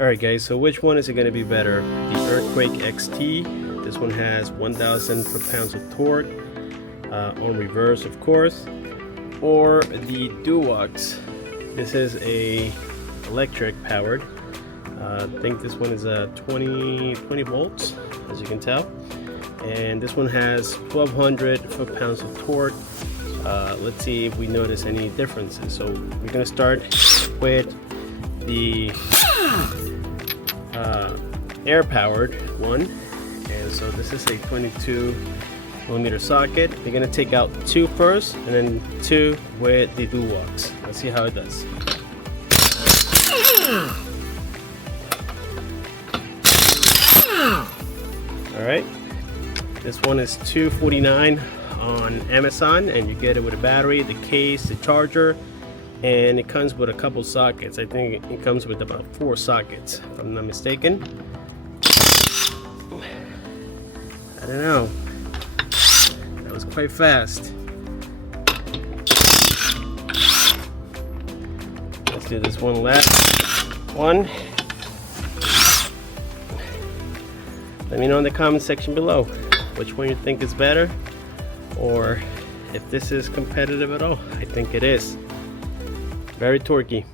Alright guys, so which one is it going to be better? The Earthquake XT, this one has 1000 foot-pounds of torque, on reverse of course, or the Dowox. This is a electric powered. I think this one is a 20 volts, as you can tell, and this one has 1200 foot-pounds of torque. Let's see if we notice any differences. So we're going to start with the air-powered one, and so this is a 22mm socket. We're going to take out 2 first, and then 2 with the Dowox. Let's see how it does. Alright, this one is $249 on Amazon, and you get it with a battery, the case, the charger, and it comes with a couple sockets. I think it comes with about 4 sockets, if I'm not mistaken. I don't know, that was quite fast. Let's do this one last one. Let me know in the comment section below which one you think is better, or if this is competitive at all. I think it is. Very torquey.